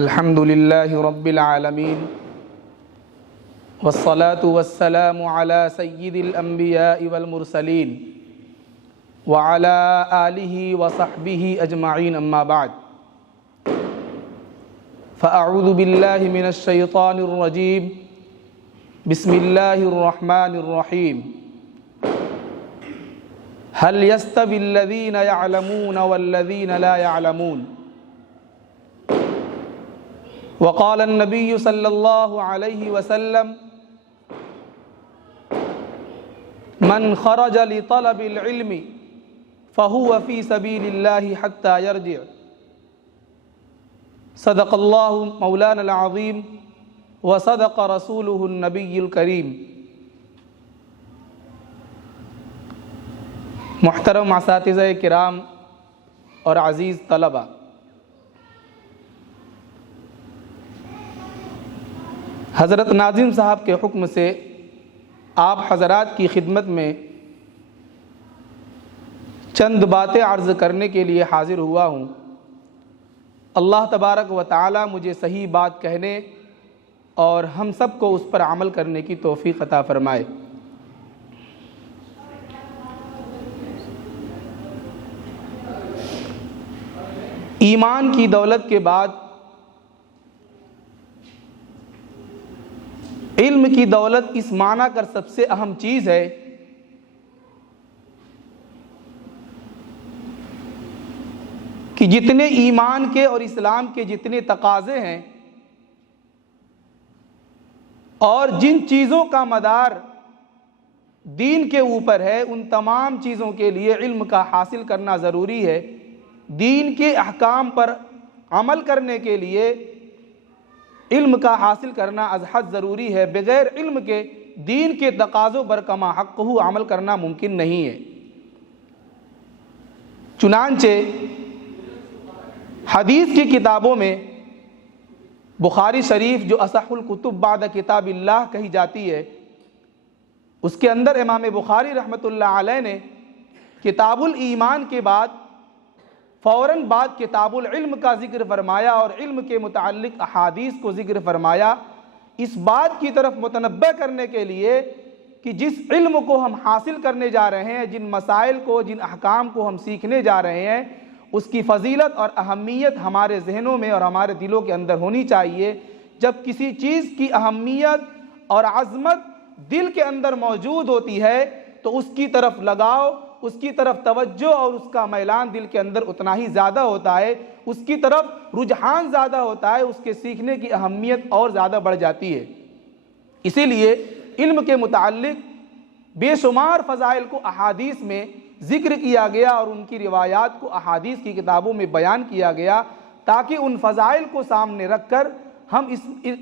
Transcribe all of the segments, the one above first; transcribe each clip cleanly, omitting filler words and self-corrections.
الحمد لله رب العالمين والصلاة والسلام على سيد الأنبياء والمرسلين وعلى آله وصحبه أجمعين أما بعد فأعوذ بالله من الشيطان الرجيم بسم الله الرحمن الرحيم هل يستوي الذين يعلمون والذين لا يعلمون وقال النبي صلى الله عليه وسلم من خرج لطلب العلم فهو في سبيل الله حتى يرجع صدق الله مولانا العظيم وصدق رسوله النبي الكريم۔ محترم اساتذہ کرام اور عزیز طلبہ، حضرت ناظم صاحب کے حکم سے آپ حضرات کی خدمت میں چند باتیں عرض کرنے کے لیے حاضر ہوا ہوں۔ اللہ تبارک و تعالی مجھے صحیح بات کہنے اور ہم سب کو اس پر عمل کرنے کی توفیق عطا فرمائے۔ ایمان کی دولت کے بعد علم کی دولت اس معنی کر سب سے اہم چیز ہے کہ جتنے ایمان کے اور اسلام کے جتنے تقاضے ہیں اور جن چیزوں کا مدار دین کے اوپر ہے، ان تمام چیزوں کے لیے علم کا حاصل کرنا ضروری ہے۔ دین کے احکام پر عمل کرنے کے لیے علم کا حاصل کرنا از حد ضروری ہے۔ بغیر علم کے دین کے تقاضوں پر کما حقہ عمل کرنا ممکن نہیں ہے۔ چنانچہ حدیث کی کتابوں میں بخاری شریف جو اصح الکتب بعد کتاب اللہ کہی جاتی ہے، اس کے اندر امام بخاری رحمۃ اللہ علیہ نے کتاب الایمان کے بعد فوراً بعد کتاب العلم کا ذکر فرمایا اور علم کے متعلق احادیث کو ذکر فرمایا، اس بات کی طرف متنبہ کرنے کے لیے کہ جس علم کو ہم حاصل کرنے جا رہے ہیں، جن مسائل کو، جن احکام کو ہم سیکھنے جا رہے ہیں، اس کی فضیلت اور اہمیت ہمارے ذہنوں میں اور ہمارے دلوں کے اندر ہونی چاہیے۔ جب کسی چیز کی اہمیت اور عظمت دل کے اندر موجود ہوتی ہے تو اس کی طرف لگاؤ، اس کی طرف توجہ اور اس کا میلان دل کے اندر اتنا ہی زیادہ ہوتا ہے، اس کی طرف رجحان زیادہ ہوتا ہے، اس کے سیکھنے کی اہمیت اور زیادہ بڑھ جاتی ہے۔ اسی لیے علم کے متعلق بے شمار فضائل کو احادیث میں ذکر کیا گیا اور ان کی روایات کو احادیث کی کتابوں میں بیان کیا گیا، تاکہ ان فضائل کو سامنے رکھ کر ہم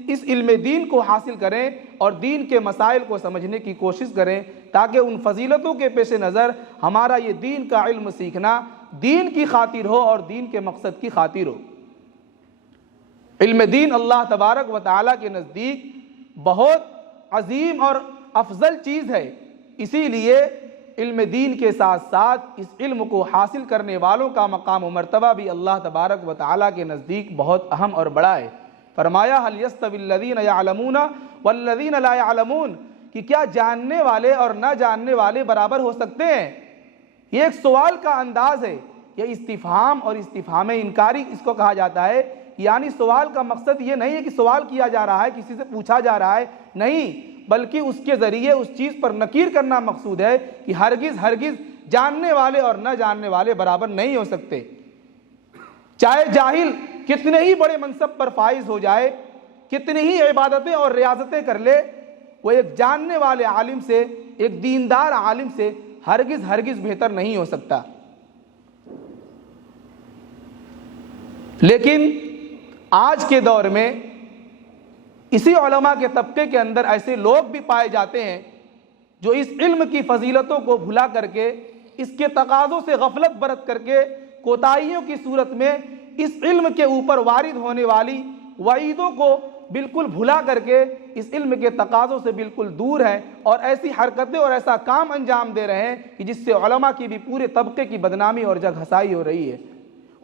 اس علم دین کو حاصل کریں اور دین کے مسائل کو سمجھنے کی کوشش کریں، تاکہ ان فضیلتوں کے پیش نظر ہمارا یہ دین کا علم سیکھنا دین کی خاطر ہو اور دین کے مقصد کی خاطر ہو۔ علم دین اللہ تبارک و تعالیٰ کے نزدیک بہت عظیم اور افضل چیز ہے، اسی لیے علم دین کے ساتھ ساتھ اس علم کو حاصل کرنے والوں کا مقام و مرتبہ بھی اللہ تبارک و تعالیٰ کے نزدیک بہت اہم اور بڑا ہے۔ فرمایا هل يستوي الذين يعلمون والذين لا يعلمون، کہ کیا جاننے والے اور نہ جاننے والے برابر ہو سکتے ہیں؟ یہ ایک سوال کا انداز ہے، یہ استفہام اور استفہام انکاری اس کو کہا جاتا ہے۔ یعنی سوال کا مقصد یہ نہیں ہے کہ سوال کیا جا رہا ہے، کسی سے پوچھا جا رہا ہے، نہیں، بلکہ اس کے ذریعے اس چیز پر نکیر کرنا مقصود ہے کہ ہرگز جاننے والے اور نہ جاننے والے برابر نہیں ہو سکتے۔ چاہے جاہل کتنے ہی بڑے منصب پر فائز ہو جائے، کتنی ہی عبادتیں اور ریاضتیں کر لے، وہ ایک جاننے والے عالم سے، ایک دیندار عالم سے ہرگز بہتر نہیں ہو سکتا۔ لیکن آج کے دور میں اسی علماء کے طبقے کے اندر ایسے لوگ بھی پائے جاتے ہیں جو اس علم کی فضیلتوں کو بھلا کر کے، اس کے تقاضوں سے غفلت برت کر کے، کوتاہیوں کی صورت میں اس علم کے اوپر وارد ہونے والی وعیدوں کو بالکل بھلا کر کے اس علم کے تقاضوں سے بالکل دور ہیں اور ایسی حرکتیں اور ایسا کام انجام دے رہے ہیں کہ جس سے علماء کی بھی پورے طبقے کی بدنامی اور جگ ہسائی ہو رہی ہے۔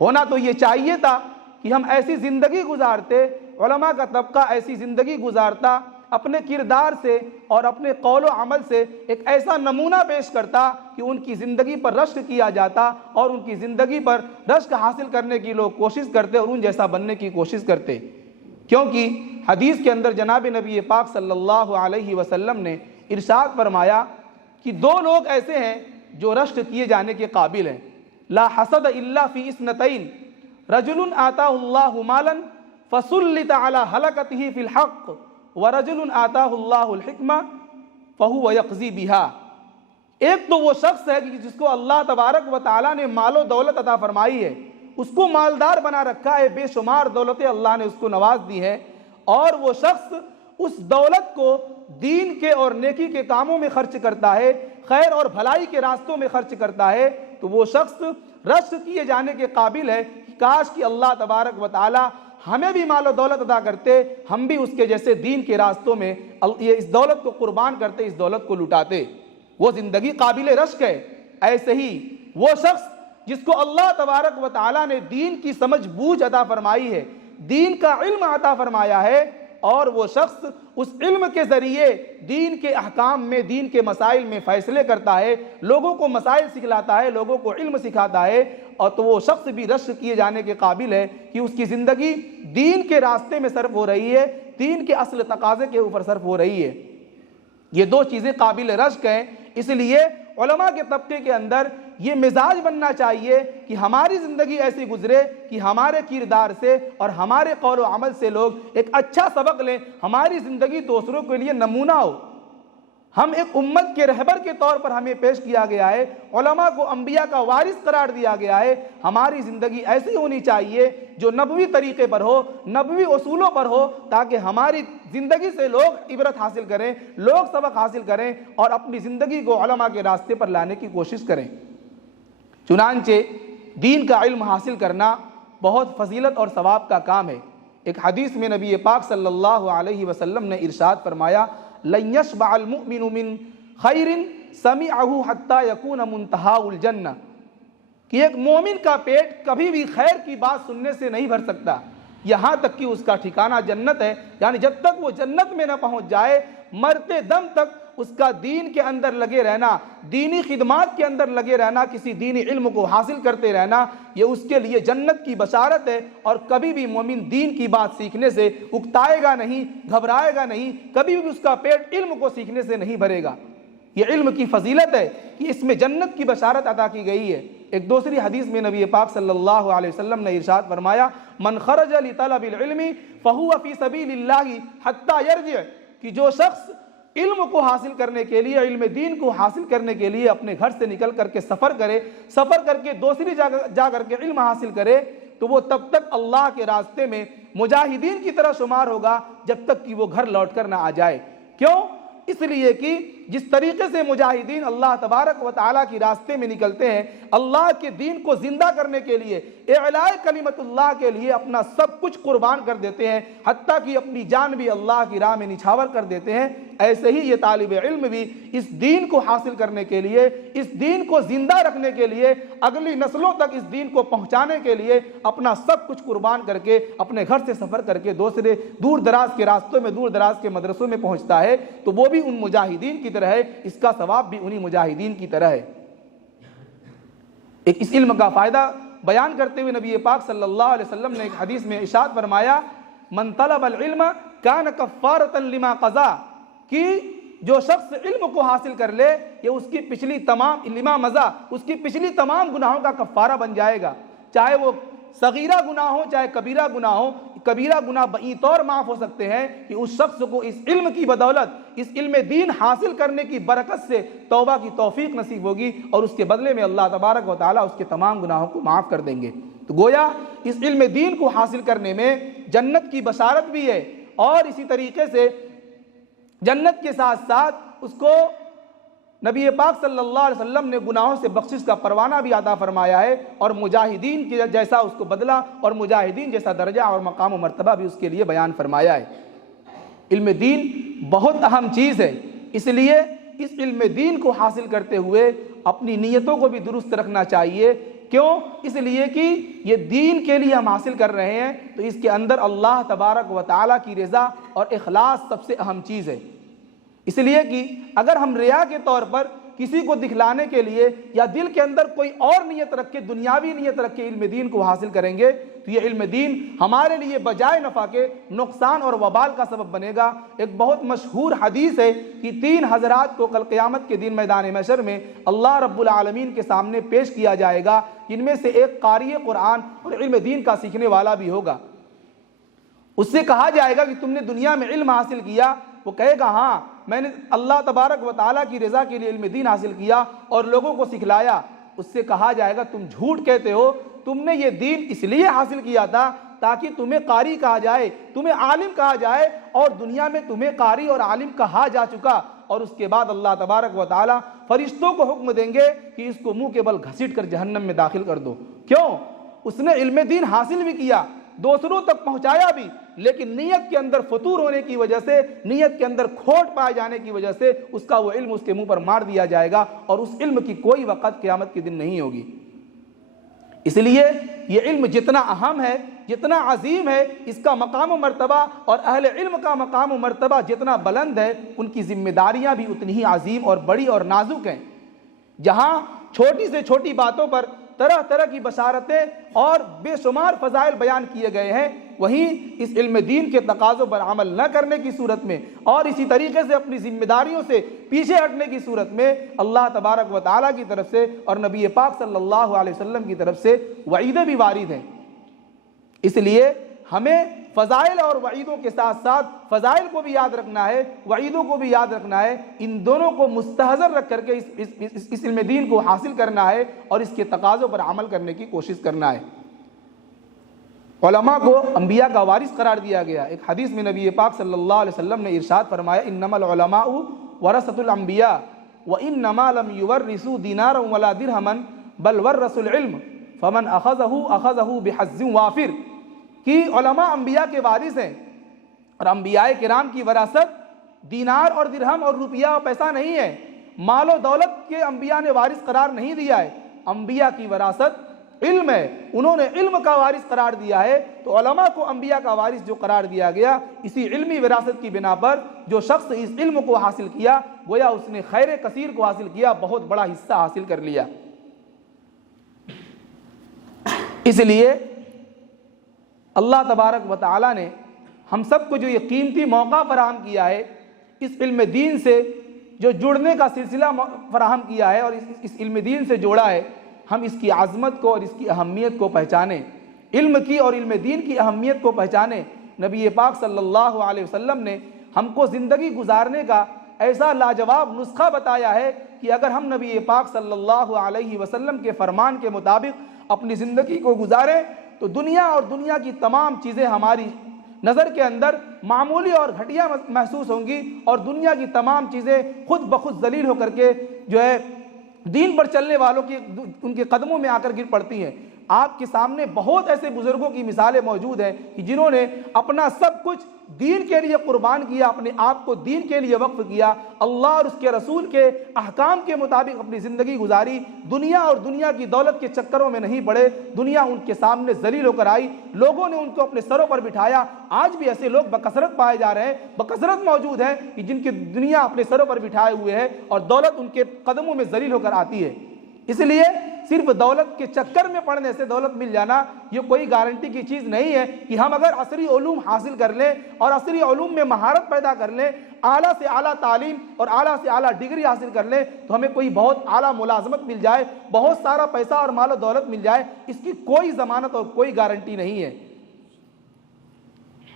ہونا تو یہ چاہیے تھا کہ ہم ایسی زندگی گزارتے، علماء کا طبقہ ایسی زندگی گزارتا، اپنے کردار سے اور اپنے قول و عمل سے ایک ایسا نمونہ پیش کرتا کہ ان کی زندگی پر رشک کیا جاتا اور ان کی زندگی پر رشک حاصل کرنے کی لوگ کوشش کرتے اور ان جیسا بننے کی کوشش کرتے۔ کیونکہ حدیث کے اندر جناب نبی پاک صلی اللہ علیہ وسلم نے ارشاد فرمایا کہ دو لوگ ایسے ہیں جو رشک کیے جانے کے قابل ہیں، لا حسد الا فی اثنتین، رجل آتاہ اللہ مالا فسلط علی ہلکتہ فی الحق ورجل آتاہ اللہ الحکمہ فہو یقضی بہا۔ ایک تو وہ شخص ہے کہ جس کو اللہ تبارک و تعالیٰ نے مال و دولت عطا فرمائی ہے، اس کو مالدار بنا رکھا ہے، بے شمار دولتیں اللہ نے اس کو نواز دی ہے، اور وہ شخص اس دولت کو دین کے اور نیکی کے کاموں میں خرچ کرتا ہے، خیر اور بھلائی کے راستوں میں خرچ کرتا ہے، تو وہ شخص رشک کیے جانے کے قابل ہے کہ کاش کہ اللہ تبارک و تعالیٰ ہمیں بھی مال و دولت عطا کرتے، ہم بھی اس کے جیسے دین کے راستوں میں اس دولت کو قربان کرتے، اس دولت کو لٹاتے۔ وہ زندگی قابل رشک ہے۔ ایسے ہی وہ شخص جس کو اللہ تبارک و تعالیٰ نے دین کی سمجھ بوجھ عطا فرمائی ہے، دین کا علم عطا فرمایا ہے، اور وہ شخص اس علم کے ذریعے دین کے احکام میں، دین کے مسائل میں فیصلے کرتا ہے، لوگوں کو مسائل سکھلاتا ہے، لوگوں کو علم سکھاتا ہے، اور تو وہ شخص بھی رشک کیے جانے کے قابل ہے کہ اس کی زندگی دین کے راستے میں صرف ہو رہی ہے، دین کے اصل تقاضے کے اوپر صرف ہو رہی ہے۔ یہ دو چیزیں قابل رشک ہیں۔ اس لیے علماء کے طبقے کے اندر یہ مزاج بننا چاہیے کہ ہماری زندگی ایسی گزرے کہ ہمارے کردار سے اور ہمارے قول و عمل سے لوگ ایک اچھا سبق لیں، ہماری زندگی دوسروں کے لیے نمونہ ہو۔ ہم ایک امت کے رہبر کے طور پر ہمیں پیش کیا گیا ہے، علماء کو انبیاء کا وارث قرار دیا گیا ہے۔ ہماری زندگی ایسی ہونی چاہیے جو نبوی طریقے پر ہو، نبوی اصولوں پر ہو، تاکہ ہماری زندگی سے لوگ عبرت حاصل کریں، لوگ سبق حاصل کریں اور اپنی زندگی کو علماء کے راستے پر لانے کی کوشش کریں۔ چنانچہ دین کا علم حاصل کرنا بہت فضیلت اور ثواب کا کام ہے۔ ایک حدیث میں نبی پاک صلی اللہ علیہ وسلم نے ارشاد فرمایا، لن يشبع المؤمن من خیر سمعه حتى يكون منتهى الجنہ، کہ ایک مومن کا پیٹ کبھی بھی خیر کی بات سننے سے نہیں بھر سکتا یہاں تک کہ اس کا ٹھکانہ جنت ہے، یعنی جب تک وہ جنت میں نہ پہنچ جائے، مرتے دم تک اس کا دین کے اندر لگے رہنا، دینی خدمات کے اندر لگے رہنا، کسی دینی علم کو حاصل کرتے رہنا، یہ اس کے لیے جنت کی بشارت ہے۔ اور کبھی بھی مومن دین کی بات سیکھنے سے اکتائے گا نہیں، گھبرائے گا نہیں، کبھی بھی اس کا پیٹ علم کو سیکھنے سے نہیں بھرے گا۔ یہ علم کی فضیلت ہے کہ اس میں جنت کی بشارت عطا کی گئی ہے۔ ایک دوسری حدیث میں نبی پاک صلی اللہ علیہ وسلم نے ارشاد فرمایا، من خرج لطلب العلم فهو فی سبیل اللہ حتی یرجع، کہ جو شخص علم کو حاصل کرنے کے لیے، علم دین کو حاصل کرنے کے لیے اپنے گھر سے نکل کر کے سفر کرے، سفر کر کے دوسری جا کر کے علم حاصل کرے، تو وہ تب تک اللہ کے راستے میں مجاہدین کی طرح شمار ہوگا جب تک کہ وہ گھر لوٹ کر نہ آ جائے۔ کیوں؟ اس لیے کہ جس طریقے سے مجاہدین اللہ تبارک و تعالیٰ کی راستے میں نکلتے ہیں، اللہ کے دین کو زندہ کرنے کے لیے، اعلاء کلمت اللہ کے لیے اپنا سب کچھ قربان کر دیتے ہیں، حتیٰ کہ اپنی جان بھی اللہ کی راہ میں نچھاور کر دیتے ہیں، ایسے ہی یہ طالب علم بھی اس دین کو حاصل کرنے کے لیے، اس دین کو زندہ رکھنے کے لیے، اگلی نسلوں تک اس دین کو پہنچانے کے لیے اپنا سب کچھ قربان کر کے اپنے گھر سے سفر کر کے دوسرے دور دراز کے راستوں میں، دور دراز کے مدرسوں میں پہنچتا ہے، تو وہ بھی ان مجاہدین کی طرح ہے، اس کا ثواب بھی انہی مجاہدین کی طرح ہے۔ ایک اس علم کا فائدہ بیان کرتے ہوئے نبی پاک صلی اللہ علیہ وسلم نے ایک حدیث میں ارشاد فرمایا، من طلب العلم کان کفارۃ لما قضا، کہ جو شخص علم کو حاصل کر لے، یہ اس کی پچھلی تمام لما مضى، اس کی پچھلی تمام گناہوں کا کفارہ بن جائے گا، چاہے وہ صغیرہ گناہ ہو چاہے کبیرہ گناہ ہو۔ کبیرہ گناہ بئی طور معاف ہو سکتے ہیں کہ اس شخص کو اس علم کی بدولت، اس علم دین حاصل کرنے کی برکت سے توبہ کی توفیق نصیب ہوگی، اور اس کے بدلے میں اللہ تبارک و تعالیٰ اس کے تمام گناہوں کو معاف کر دیں گے۔ تو گویا اس علم دین کو حاصل کرنے میں جنت کی بشارت بھی ہے، اور اسی طریقے سے جنت کے ساتھ ساتھ اس کو نبی پاک صلی اللہ علیہ وسلم نے گناہوں سے بخشش کا پروانہ بھی عطا فرمایا ہے، اور مجاہدین کی جیسا اس کو بدلہ اور مجاہدین جیسا درجہ اور مقام و مرتبہ بھی اس کے لیے بیان فرمایا ہے۔ علم دین بہت اہم چیز ہے، اس لیے اس علم دین کو حاصل کرتے ہوئے اپنی نیتوں کو بھی درست رکھنا چاہیے کیوں؟ اس لیے کہ یہ دین کے لیے ہم حاصل کر رہے ہیں، تو اس کے اندر اللہ تبارک و تعالیٰ کی رضا اور اخلاص سب سے اہم چیز ہے۔ اس لیے کہ اگر ہم ریا کے طور پر کسی کو دکھلانے کے لیے یا دل کے اندر کوئی اور نیت رکھ کے، دنیاوی نیت رکھ کے علم دین کو حاصل کریں گے تو یہ علم دین ہمارے لیے بجائے نفع کے نقصان اور وبال کا سبب بنے گا۔ ایک بہت مشہور حدیث ہے کہ 3 حضرات کو کل قیامت کے دن میدان محشر میں اللہ رب العالمین کے سامنے پیش کیا جائے گا، جن میں سے ایک قاری قرآن اور علم دین کا سیکھنے والا بھی ہوگا۔ اس سے کہا جائے گا کہ تم نے دنیا میں علم حاصل کیا؟ وہ کہے گا ہاں، میں نے اللہ تبارک و تعالیٰ کی رضا کے لیے علم دین حاصل کیا اور لوگوں کو سکھلایا۔ اس سے کہا جائے گا تم جھوٹ کہتے ہو، تم نے یہ دین اس لیے حاصل کیا تھا تاکہ تمہیں قاری کہا جائے، تمہیں عالم کہا جائے، اور دنیا میں تمہیں قاری اور عالم کہا جا چکا۔ اور اس کے بعد اللہ تبارک و تعالیٰ فرشتوں کو حکم دیں گے کہ اس کو منہ کے بل گھسیٹ کر جہنم میں داخل کر دو۔ کیوں؟ اس نے علم دین حاصل بھی کیا، دوسروں تک پہنچایا بھی، لیکن نیت کے اندر فطور ہونے کی وجہ سے، نیت کے اندر کھوٹ پائے جانے کی وجہ سے اس کا وہ علم اس کے منہ پر مار دیا جائے گا، اور اس علم کی کوئی وقت قیامت کے دن نہیں ہوگی۔ اس لیے یہ علم جتنا اہم ہے، جتنا عظیم ہے، اس کا مقام و مرتبہ اور اہل علم کا مقام و مرتبہ جتنا بلند ہے، ان کی ذمہ داریاں بھی اتنی ہی عظیم اور بڑی اور نازک ہیں۔ جہاں چھوٹی سے چھوٹی باتوں پر طرح طرح کی بشارتیں اور بے شمار فضائل بیان کیے گئے ہیں، وہیں اس علم دین کے تقاضوں پر عمل نہ کرنے کی صورت میں اور اسی طریقے سے اپنی ذمہ داریوں سے پیچھے ہٹنے کی صورت میں اللہ تبارک و تعالیٰ کی طرف سے اور نبی پاک صلی اللہ علیہ وسلم کی طرف سے وعیدیں بھی وارد ہیں۔ اس لیے ہمیں فضائل اور وعیدوں کے ساتھ ساتھ فضائل کو بھی یاد رکھنا ہے، وعیدوں کو بھی یاد رکھنا ہے، ان دونوں کو مستحضر رکھ کر کے اس علم دین کو حاصل کرنا ہے اور اس کے تقاضوں پر عمل کرنے کی کوشش کرنا ہے۔ علماء کو انبیاء کا وارث قرار دیا گیا۔ ایک حدیث میں نبی پاک صلی اللہ علیہ وسلم نے ارشاد فرمایا، انما العلماء ورثۃ الانبیاء وانما لم يورثوا دینارا ولا درہما بل ورثوا العلم فمن اخذه بحظ وافر، کہ علماء انبیاء کے وارث ہیں، اور انبیاء کرام کی وراثت دینار اور درہم اور روپیہ اور پیسہ نہیں ہے، مال و دولت کے انبیاء نے وارث قرار نہیں دیا ہے۔ انبیاء کی وراثت علم ہے، انہوں نے علم کا وارث قرار دیا ہے، تو علماء کو انبیاء کا وارث جو قرار دیا گیا، اسی علمی وراثت کی بنا پر جو شخص اس علم کو حاصل کیا، گویا اس نے خیر کثیر کو حاصل کیا، بہت بڑا حصہ حاصل کر لیا۔ اس لیے اللہ تبارک و تعالیٰ نے ہم سب کو جو یہ قیمتی موقع فراہم کیا ہے، اس علم دین سے جو جڑنے کا سلسلہ فراہم کیا ہے اور اس علم دین سے جوڑا ہے، ہم اس کی عظمت کو اور اس کی اہمیت کو پہچانیں، علم کی اور علم دین کی اہمیت کو پہچانیں۔ نبی پاک صلی اللہ علیہ وسلم نے ہم کو زندگی گزارنے کا ایسا لاجواب نسخہ بتایا ہے کہ اگر ہم نبی پاک صلی اللہ علیہ وسلم کے فرمان کے مطابق اپنی زندگی کو گزاریں تو دنیا اور دنیا کی تمام چیزیں ہماری نظر کے اندر معمولی اور گھٹیا محسوس ہوں گی، اور دنیا کی تمام چیزیں خود بخود ذلیل ہو کر کے جو ہے دین پر چلنے والوں کی ان کے قدموں میں آ کر گر پڑتی ہیں۔ آپ کے سامنے بہت ایسے بزرگوں کی مثالیں موجود ہیں کہ جنہوں نے اپنا سب کچھ دین کے لیے قربان کیا، اپنے آپ کو دین کے لیے وقف کیا، اللہ اور اس کے رسول کے احکام کے مطابق اپنی زندگی گزاری، دنیا اور دنیا کی دولت کے چکروں میں نہیں پڑے، دنیا ان کے سامنے ذلیل ہو کر آئی، لوگوں نے ان کو اپنے سروں پر بٹھایا۔ آج بھی ایسے لوگ بکثرت پائے جا رہے ہیں، بکثرت موجود ہیں کہ جن کی دنیا اپنے سروں پر بٹھائے ہوئے ہے اور دولت ان کے قدموں میں ذلیل ہو کر آتی ہے۔ اس لیے صرف دولت کے چکر میں پڑنے سے دولت مل جانا یہ کوئی گارنٹی کی چیز نہیں ہے کہ ہم اگر عصری علوم حاصل کر لیں اور عصری علوم میں مہارت پیدا کر لیں، اعلیٰ سے اعلیٰ تعلیم اور اعلیٰ سے اعلیٰ ڈگری حاصل کر لیں تو ہمیں کوئی بہت اعلیٰ ملازمت مل جائے، بہت سارا پیسہ اور مال و دولت مل جائے، اس کی کوئی ضمانت اور کوئی گارنٹی نہیں ہے۔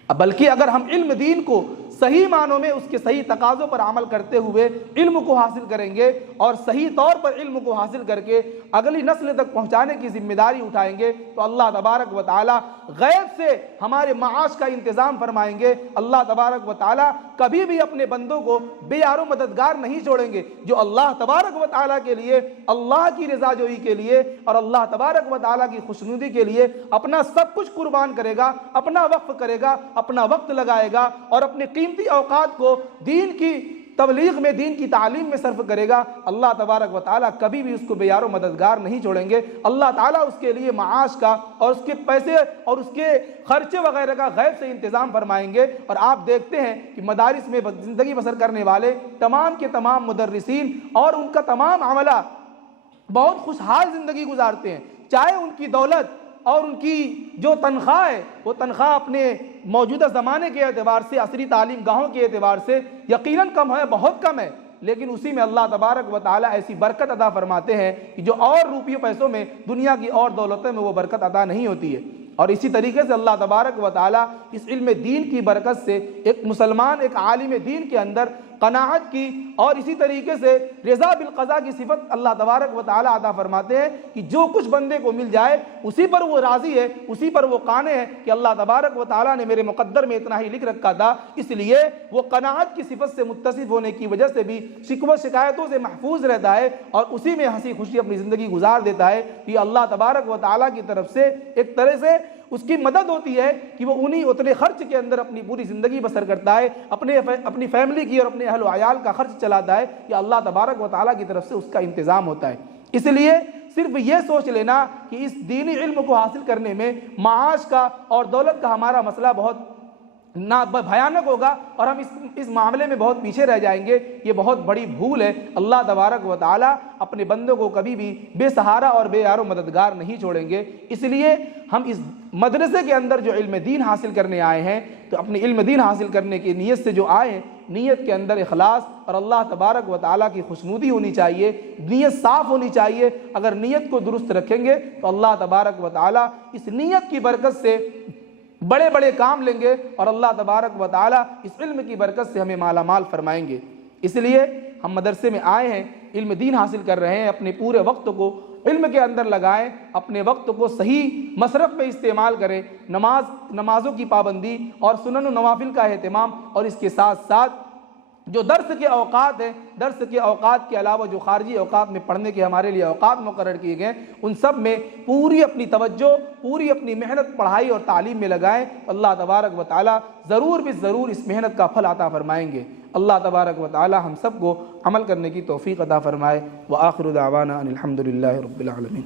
بلکہ اگر ہم علم دین کو صحیح معنوں میں اس کے صحیح تقاضوں پر عمل کرتے ہوئے علم کو حاصل کریں گے اور صحیح طور پر علم کو حاصل کر کے اگلی نسل تک پہنچانے کی ذمہ داری اٹھائیں گے تو اللہ تبارک و تعالی غیب سے ہمارے معاش کا انتظام فرمائیں گے۔ اللہ تبارک و تعالی کبھی بھی اپنے بندوں کو بے یار و مددگار نہیں چھوڑیں گے۔ جو اللہ تبارک و تعالی کے لیے، اللہ کی رضا جوئی کے لیے اور اللہ تبارک و تعالی کی خوشنودی کے لیے اپنا سب کچھ قربان کرے گا، اپنا وقف کرے گا، اپنا وقت لگائے گا اور اپنے قیمتی اوقات کو دین کی تبلیغ میں، دین کی تعلیم میں صرف کرے گا، اللہ تبارک و تعالیٰ کبھی بھی اس کو بے یار و مددگار نہیں چھوڑیں گے۔ اللہ تعالیٰ اس کے لیے معاش کا اور اس کے پیسے اور اس کے خرچے وغیرہ کا غیب سے انتظام فرمائیں گے۔ اور آپ دیکھتے ہیں کہ مدارس میں زندگی بسر کرنے والے تمام کے تمام مدرسین اور ان کا تمام عملہ بہت خوشحال زندگی گزارتے ہیں، چاہے ان کی دولت اور ان کی جو تنخواہ ہے وہ تنخواہ اپنے موجودہ زمانے کے اعتبار سے، عصری تعلیم گاہوں کے اعتبار سے یقیناً کم ہے، بہت کم ہے، لیکن اسی میں اللہ تبارک و تعالیٰ ایسی برکت عطا فرماتے ہیں کہ جو اور روپیوں پیسوں میں، دنیا کی اور دولتوں میں وہ برکت عطا نہیں ہوتی ہے۔ اور اسی طریقے سے اللہ تبارک و تعالیٰ اس علم دین کی برکت سے ایک مسلمان، ایک عالم دین کے اندر قناعت کی اور اسی طریقے سے رضا بالقضاء کی صفت اللہ تبارک و تعالیٰ عطا فرماتے ہیں کہ جو کچھ بندے کو مل جائے اسی پر وہ راضی ہے، اسی پر وہ قانع ہے کہ اللہ تبارک و تعالیٰ نے میرے مقدر میں اتنا ہی لکھ رکھا تھا، اس لیے وہ قناعت کی صفت سے متصف ہونے کی وجہ سے بھی شکوہ شکایتوں سے محفوظ رہتا ہے اور اسی میں ہنسی خوشی اپنی زندگی گزار دیتا ہے۔ یہ اللہ تبارک و تعالیٰ کی طرف سے ایک طرح سے اس کی مدد ہوتی ہے کہ وہ اتنے خرچ کے اندر اپنی پوری زندگی بسر کرتا ہے، اپنی فیملی کی اور اپنے اہل و عیال کا خرچ چلاتا ہے، یہ اللہ تبارک و تعالیٰ کی طرف سے اس کا انتظام ہوتا ہے۔ اس لیے صرف یہ سوچ لینا کہ اس دینی علم کو حاصل کرنے میں معاش کا اور دولت کا ہمارا مسئلہ بہت بھیانک ہوگا اور ہم اس معاملے میں بہت پیچھے رہ جائیں گے، یہ بہت بڑی بھول ہے۔ اللہ تبارک و تعالیٰ اپنے بندوں کو کبھی بھی بے سہارا اور بے یار و مددگار نہیں چھوڑیں گے۔ اس لیے ہم اس مدرسے کے اندر جو علم دین حاصل کرنے آئے ہیں تو اپنی علم دین حاصل کرنے کی نیت سے جو آئے ہیں، نیت کے اندر اخلاص اور اللہ تبارک و تعالیٰ کی خوشنودی ہونی چاہیے، نیت صاف ہونی چاہیے۔ اگر نیت کو درست رکھیں گے تو اللہ تبارک و تعالیٰ اس نیت کی برکت سے بڑے بڑے کام لیں گے اور اللہ تبارک و تعالیٰ اس علم کی برکت سے ہمیں مالا مال فرمائیں گے۔ اس لیے ہم مدرسے میں آئے ہیں، علم دین حاصل کر رہے ہیں، اپنے پورے وقت کو علم کے اندر لگائیں، اپنے وقت کو صحیح مصرف میں استعمال کریں، نمازوں کی پابندی اور سنن و نوافل کا اہتمام، اور اس کے ساتھ ساتھ جو درس کے اوقات ہیں، درس کے اوقات کے علاوہ جو خارجی اوقات میں پڑھنے کے ہمارے لیے اوقات مقرر کیے گئے، ان سب میں پوری اپنی توجہ، پوری اپنی محنت پڑھائی اور تعلیم میں لگائیں، اللہ تبارک و تعالیٰ ضرور بھی ضرور اس محنت کا پھل عطا فرمائیں گے۔ اللہ تبارک و تعالیٰ ہم سب کو عمل کرنے کی توفیق عطا فرمائے۔ وآخر دعوانا ان الحمد للہ رب العالمین۔